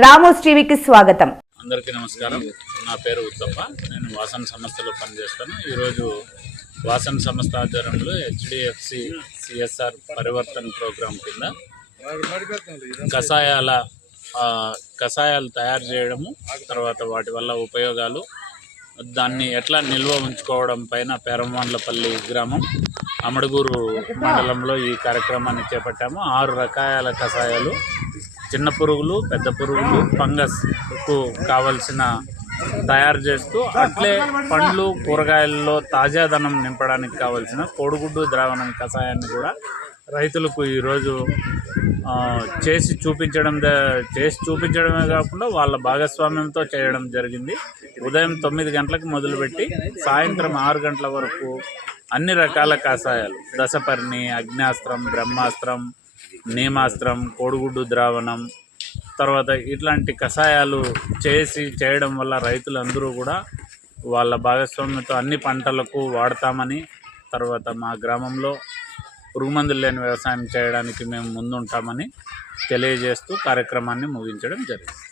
Ramos టీవీకి స్వాగతం అందరికీ నమస్కారం నా పేరు ఉత్తప్ప నేను వాసన సంస్థలో పనిచేస్తాను ఈరోజు వాసన సంస్థ ఆధ్వర్యంలో హెచ్డిఎఫ్సి సిఎస్ఆర్ పరివర్తన ప్రోగ్రాం కింద కషాయాల కషాయాలు తయారు చేయడము తర్వాత వాటి వల్ల ఉపయోగాలు దాన్ని ఎట్లా నిల్వ ఉంచుకోవడం పైన పేరంవాండ్లపల్లి గ్రామం అమడుగూరు మండలంలో ఈ కార్యక్రమాన్ని చేపట్టాము ఆరు రకాల కషాయాలు చిన్న పురుగులు పెద్ద పురుగులు ఫంగస్ కావలసిన తయారు చేస్తూ అట్లే పండ్లు కూరగాయల్లో తాజాదనం నింపడానికి కావలసిన కోడిగుడ్డు ద్రావణం కషాయాన్ని కూడా రైతులకు ఈరోజు చేసి చూపించడం చేసి చూపించడమే కాకుండా వాళ్ళ భాగస్వామ్యంతో చేయడం జరిగింది ఉదయం తొమ్మిది గంటలకు మొదలుపెట్టి సాయంత్రం ఆరు గంటల వరకు అన్ని రకాల కషాయాలు దశపర్ణి అగ్నాస్త్రం బ్రహ్మాస్త్రం నీమాస్త్రం కోడిగుడ్డు ద్రావణం తర్వాత ఇట్లాంటి కషాయాలు చేసి చేయడం వల్ల రైతులందరూ కూడా వాళ్ళ భాగస్వామ్యంతో అన్ని పంటలకు వాడతామని తర్వాత మా గ్రామంలో పురుగుమందులు లేని వ్యవసాయం చేయడానికి మేము ముందుంటామని తెలియజేస్తూ కార్యక్రమాన్ని ముగించడం జరిగింది